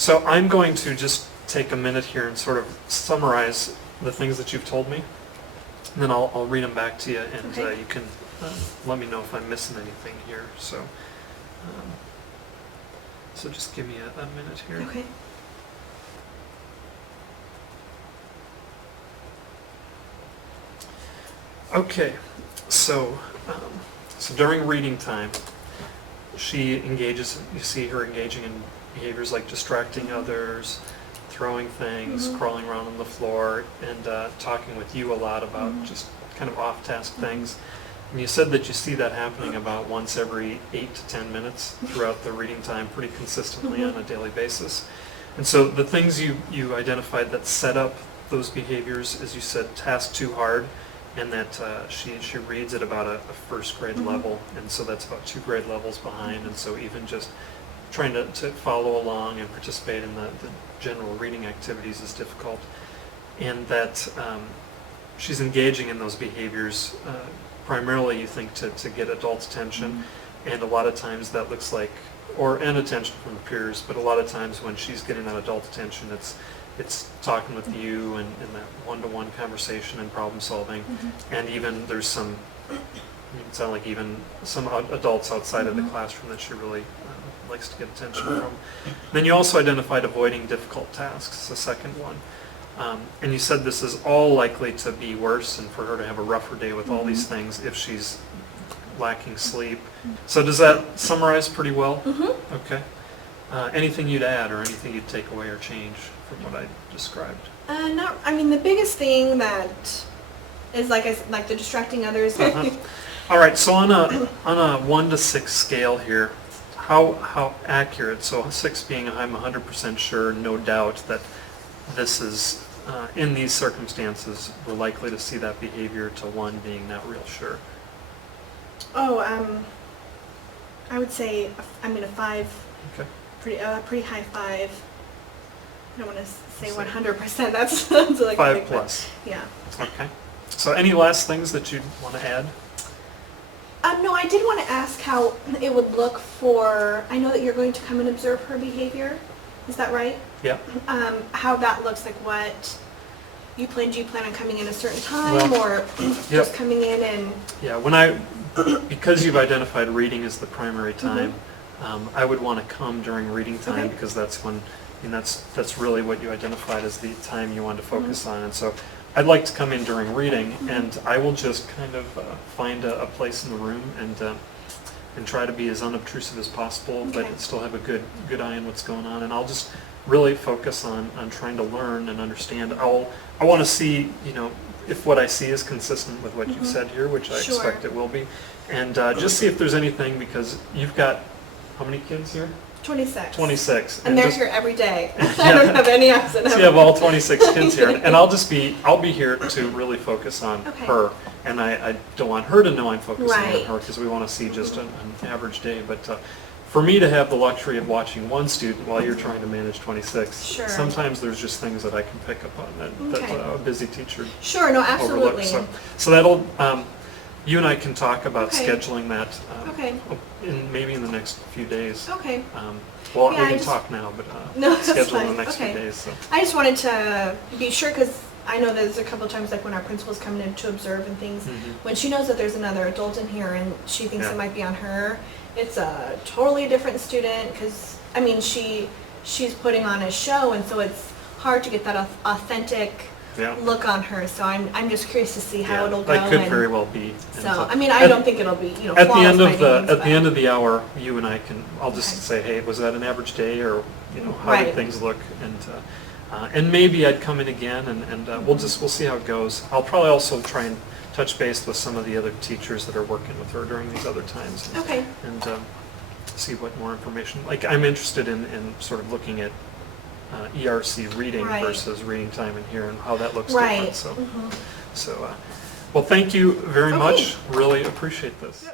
So I'm going to just take a minute here and sort of summarize the things that you've told me, and then I'll read them back to you, and Okay. you can let me know if I'm missing anything here. So just give me a minute here. Okay. Okay, so during reading time, she engages, you see her engaging in behaviors like distracting others, throwing things, crawling around on the floor, and talking with you a lot about just kind of off-task things. And you said that you see that happening about once every 8 to 10 minutes throughout the reading time pretty consistently on a daily basis. And so the things you identified that set up those behaviors, as you said, task too hard, and that she reads at about a first grade level, and so that's about 2 grade levels behind, and so even just trying to follow along and participate in the general reading activities is difficult, and that she's engaging in those behaviors primarily, you think, to get adult attention, and a lot of times that looks like, and attention from the peers, but a lot of times when she's getting that adult attention, it's talking with you and that one-to-one conversation and problem solving, and even there's some, it sounds like even some adults outside of the classroom that she really likes to get attention from. Then you also identified avoiding difficult tasks, the second one. And you said this is all likely to be worse and for her to have a rougher day with all these things if she's lacking sleep. So does that summarize pretty well? Okay. Anything you'd add or anything you'd take away or change from what I described? No, I mean the biggest thing that is like the distracting others. All right. So on a 1 to 6 scale here, how accurate? So 6 being I'm 100% sure, no doubt that this is in these circumstances we're likely to see that behavior, to 1 being not real sure. Oh, I would say I'm in a 5. Okay. Pretty high 5. I don't want to say 100%. That's like 5 plus. Yeah. Okay. So any last things that you'd want to add? No, I did want to ask how it would look for. I know that you're going to come and observe her behavior. Is that right? Yeah. How that looks like. What you plan? Do you plan on coming in a certain time, or just coming in and? Yeah. Because you've identified reading as the primary time, I would want to come during reading time, because that's when, that's really what you identified as the time you want to focus on. And so I'd like to come in during reading, and I will just kind of find a place in the room and try to be as unobtrusive as possible, but still have a good eye on what's going on. And I'll just really focus on trying to learn and understand. I want to see, if what I see is consistent with what you've said here, which I expect it will be, and just see if there's anything, because you've got how many kids here? 26. 26. And they're here every day. I don't have any accident. So you have all 26 kids here, and I'll be here to really focus on her, and I don't want her to know I'm focusing on her, because we want to see just an average day. But for me to have the luxury of watching 1 student while you're trying to manage 26, sometimes there's just things that I can pick up on that a busy teacher no, absolutely. overlooks. So that'll, you and I can talk about scheduling that maybe in the next few days. Okay. Well, we can talk now, but schedule in the next few days. So. I just wanted to be sure, because I know there's a couple of times, like when our principal's coming in to observe and things, when she knows that there's another adult in here and she thinks it might be on her, it's a totally different student, because I mean she's putting on a show, and so it's hard to get that authentic look on her. So I'm just curious to see how it'll go. That could very well be. So I mean, I don't think it'll be at the end of the hour, you and I I'll just say, hey, was that an average day, or how did things look, and maybe I'd come in again, and we'll see how it goes. I'll probably also try and touch base with some of the other teachers that are working with her during these other times. And see what more information. Like, I'm interested in sort of looking at ERC reading versus reading time in here, and how that looks different. So, well, thank you very much. Really appreciate this.